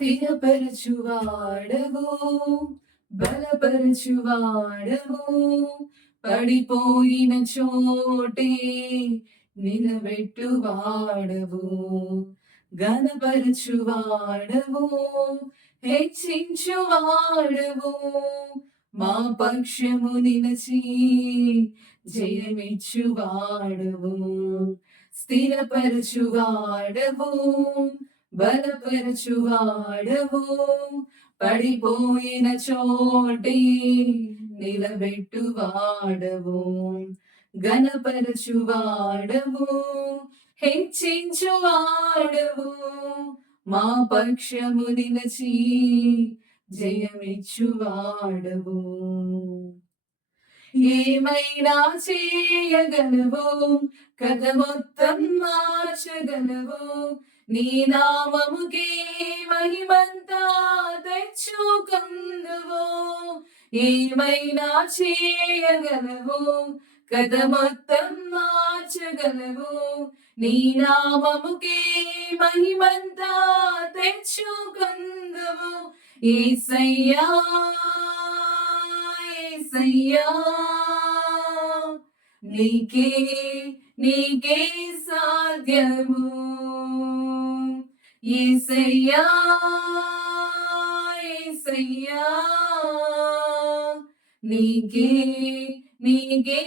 స్థిరపరచువాడవు, బలపరచువాడవు, పడిపోయిన చోటే నిలబెట్టువాడవు, ఘనపరచువాడవు, హెచ్చించువాడవు, మా పక్షము నిలచి జయమిచ్చువాడవు, స్థిరపరచువాడవు, బలపరచువాడవు, పడిపోయిన చోటే నిలబెట్టువాడవు, ఘనపరచువాడవు, హెచ్చించువాడవు, మా పక్షము నిలచి జయమిచ్చువాడవు. ఏమైనా చేయగలవు, కథ మొత్తం మార్చగలవు, నీ నామముకే మహిమంతా తెచ్చుకుందువు. ఏమైనా చేయగలవు, కథ మొత్తం మార్చగలవు, నీ నామముకే మహిమంతా తెచ్చుకుందువు. యేసయ్యా యేసయ్యా, నీకే నీకే సాధ్యము. యేసయ్యా యేసయ్యా, నీకే నీకే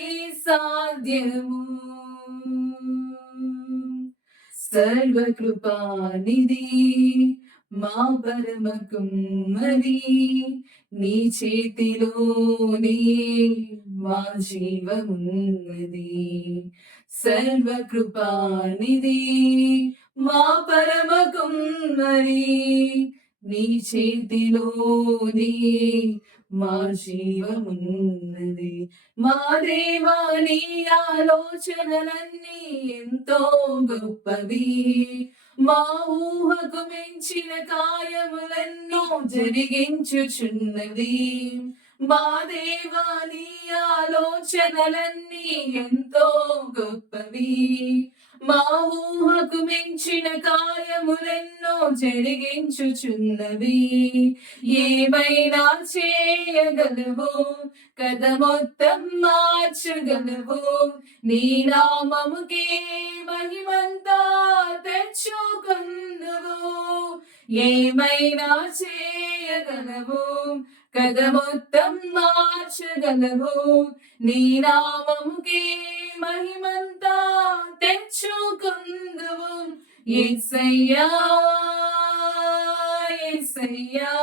సాధ్యము. సర్వకృపానిధి మా పరమ కుమ్మరి, నీ చేతిలోనే మా జీవమున్నది. సర్వకృపానిధి మా పరమ కుమ్మరి, నీ చేతిలోనే మా జీవమున్నది. మా దేవా, నీ ఆలోచనలన్నీ ఎంతో గొప్పవి, మా ఊహకు మించిన కార్యములెన్నో జరిగించుచున్నవి. మా దేవా, నీ ఆలోచనలన్నీ ఎంతో గొప్పవి, మా ఊహకు మించిన కార్యములెన్నో జరిగించుచున్నవి. ఏమైనా చేయగలవు, కథ మొత్తం మార్చగలవు, నీ నామముకే మహిమంతా తెచ్చుకుందువు. ఏమైనా చేయగలవు, కథ మొత్తం మార్చగలవు, నీ నామముకే మహిమంతా తెచ్చుకుందువు. యేసయ్యా యేసయ్యా,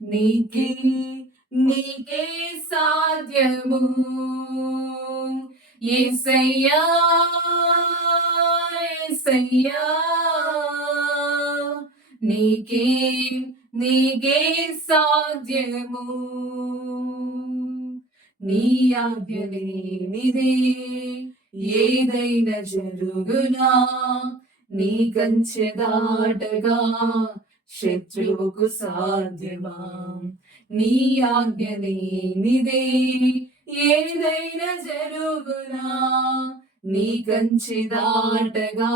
నీకే నీకే సాధ్యము. యేసయ్యా యేసయ్యా, నీకే నీకే సాధ్యము. నీ ఆజ్ఞ లేనిదే ఏదైనా జరుగునా, నీ కంచె దాటగా శత్రువుకు సాధ్యమా. నీ ఆజ్ఞ లేనిదే ఏదైనా జరుగునా, నీ కంచె దాటగా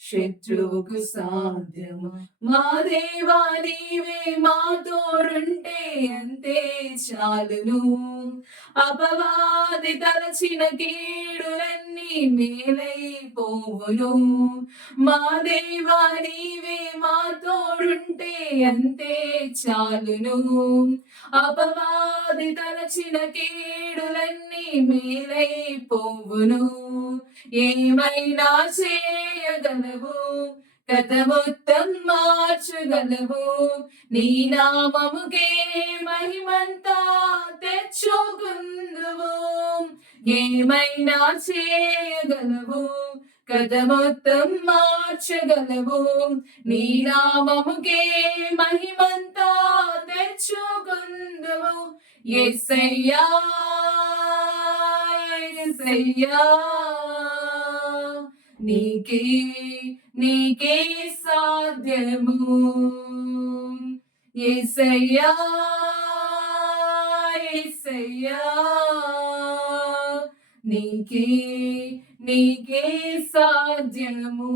శత్రువుకు సాధ్యమా. మా దేవా, నీవే మా తోడుంటే అంతే చాలును, అపవాది తలచిన కీడులన్నీ మేలైపోవును. మా దేవా, నీవే మా తోడుంటే అంతే చాలును, అపవాది తలచిన కీడులన్నీ మేలైపోవును. ఏమైనా చేయగలవు, కథ మొత్తం మార్చగలవు, నీ నామముకే మహిమంతా తెచ్చుకుందువు. ఏమైనా చేయగలవు, కథ మొత్తం మార్చగలవు, నీ నామముకే మహిమంతా తెచ్చుకుందువు. యేసయ్యా యేసయ్యా, నీకే నీకే సాధ్యము. యేసయ్యా యేసయ్యా, నీకే నీకే సాధ్యము.